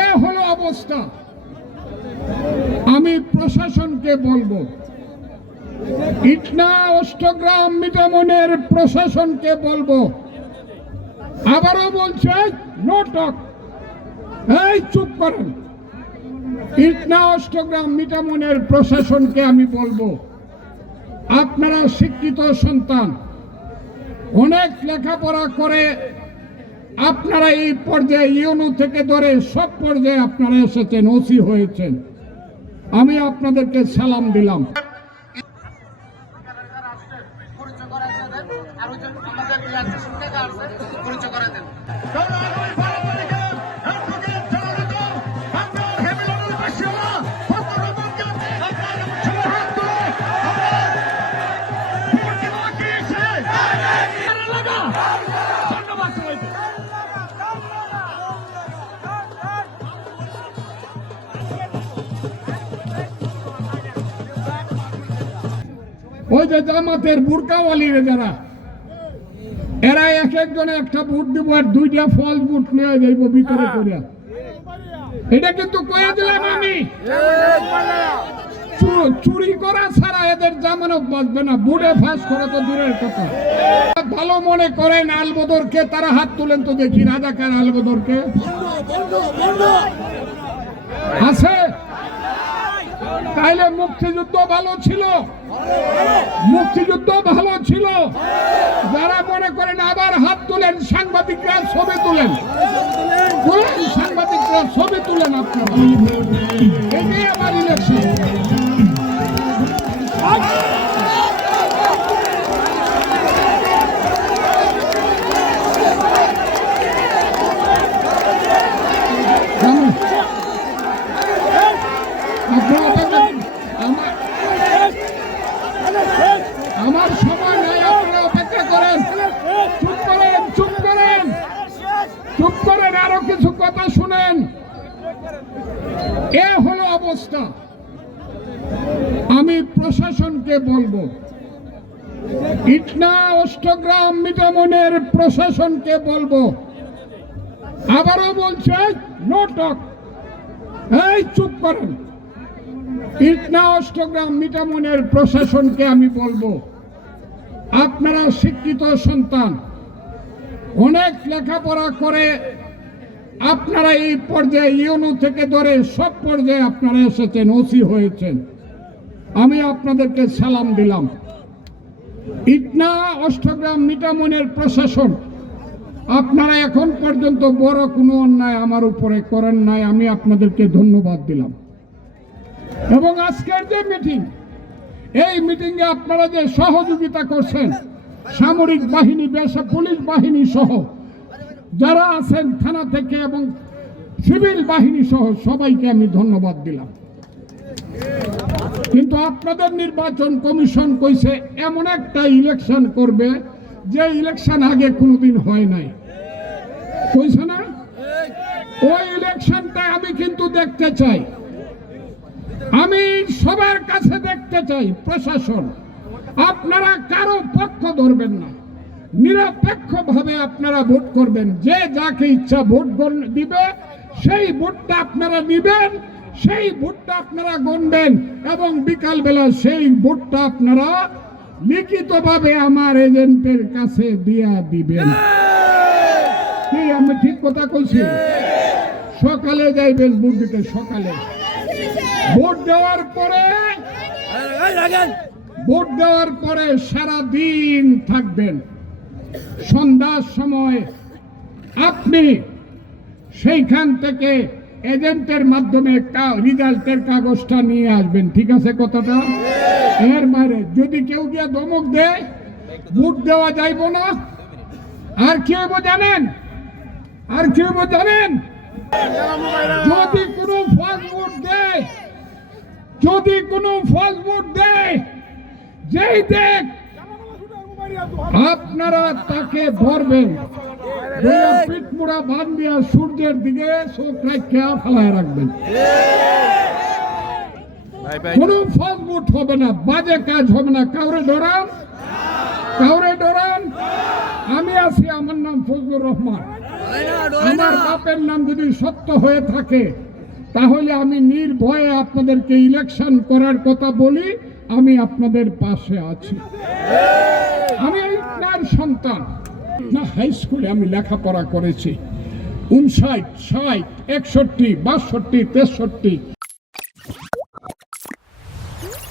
এ হলো অবস্থা। আমি প্রশাসনকে বলবো, ইটনা অষ্টগ্রাম মিটামনের প্রশাসনকে বলবো, আবারও বলছে নো টক, এই চুপ করেন। ইটনা অষ্টগ্রাম মিটামনের প্রশাসনকে আমি বলবো, আপনারা শিক্ষিত সন্তান, অনেক লেখাপড়া করে আপনারা এই পর্যায়ে ইউনু থেকে ধরে সব পর্যায়ে আপনারা এসেছেন, ওসি হয়েছেন। আমি আপনাদেরকে সালাম দিলাম। ওই যে জামাতের বুরকাওয়ালিরা যারা, এরা এক একজনে একটা বুট দিব আর দুইটা ফল বুট নিয়ে যাইব ভিতরে করিয়া। এটা কিন্তু কয়ে দিলাম আমি, চুরি করা ছাড়া এদের জামানত বাঁচবে না। বুটে ফাঁস করা তো দূরের কথা। ভালো মনে করেন আলবদরকে, তারা হাত তুলেন তো দেখি। রাজাকার আলবদরকে আছে? তাইলে মুক্তিযুদ্ধ ভালো ছিল, মুক্তিযুদ্ধ ভালো ছিল। যারা মনে করেন আবার হাত তুলেন, সাংবাদিকরা ছবি তুলেন, সাংবাদিকরা ছবি তুলেন। আপনারা এটাই আমার ইলেকশন। আমার সময় নাই, আপনারা অপেক্ষা করেন। চুপ করেন, চুপ করেন, চুপ করেন, আরো কিছু কথা শুনেন। এ হলো অবস্থা। আমি প্রশাসনকে বলবো, ইটনা অষ্টগ্রাম মিটামনের প্রশাসনকে বলবো, আবারও বলছে নো টক, এই চুপ করেন। ইটনা অষ্টগ্রাম মিটামনের প্রশাসনকে আমি বলবো, আপনারা শিক্ষিত সন্তান, অনেক লেখাপড়া করে আপনারা এই পর্যায়ে ইউনু থেকে ধরে সব পর্যায়ে আপনারা এসেছেন, ওসি হয়েছেন। আমি আপনাদেরকে সালাম দিলাম। ইটনা অষ্টগ্রাম মিটামনের প্রশাসন, আপনারা এখন পর্যন্ত বড় কোনো অন্যায় আমার উপরে করেন নাই। আমি আপনাদেরকে ধন্যবাদ দিলাম। এবং আজকের যে মিটিং, এই মিটিংয়ে আপনারা যে সহযোগিতা করছেন, সামরিক বাহিনী, পুলিশ বাহিনী সহ যারা আছেন থানা থেকে এবং সিভিল বাহিনী সহ সবাইকে আমি ধন্যবাদ দিলাম। কিন্তু আপনাদের নির্বাচন কমিশন কইছে এমন একটা ইলেকশন করবে যে ইলেকশন আগে কোনোদিন হয় নাই, কইছে না? ওই ইলেকশনটা আমি কিন্তু দেখতে চাই। আমি সবার কাছে দেখতে চাই, প্রশাসন আপনারা কারো পক্ষ ধরবেন না, নিরপেক্ষভাবে আপনারা ভোট করবেন। যে যাকে ইচ্ছা ভোট দিবে, সেই ভোটটা আপনারা নিবেন, সেই ভোটটা আপনারা গণবেন এবং বিকালবেলা সেই ভোটটা আপনারা লিখিতভাবে আমার এজেন্টের কাছে দিয়া দিবেন। কি আমি ঠিক কথা কইছি? সকালে যাইবেন ভোট দিতে, সকালে ভোট দেওয়ার পরে সারা দিন থাকবেন। সন্ধ্যার সময় আপনি সেইখান থেকে এজেন্টের মাধ্যমে রেজাল্টের কাগজটা নিয়ে আসবেন। ঠিক আছে কথাটা? এর বাইরে যদি কেউ গিয়ে ধমক দেয়, ভোট দেওয়া যাইব না। আর কি হইব জানেন? আর কি হইব জানেন? যদি কোনো ফলস ভোট দেয়, যদি কোনো ফলস ভোট দেয়, যেই দেখ আপনারা তাকে ধরবেন, পিঠমুড়া বান দিয়া সূর্যের দিকে চোখ রাখিয়া ফেলায় রাখবেন। কোনো ফলস ভোট হবে না, বাজে কাজ হবে না। কাউরে ডরান, কাউরে ডরান। আমি আছি, আমার নাম ফজলুর রহমান। আমার বাপের নাম যদি সত্য হয়ে থাকে তাহলে আমি নির্ভয়ে আপনাদেরকে ইলেকশন করার কথা বলি, আমি আপনাদের পাশে আছি। আমি ইটনার সন্তান না, হাই স্কুলে আমি লেখাপড়া করেছি 59, 60, 61, 62, 63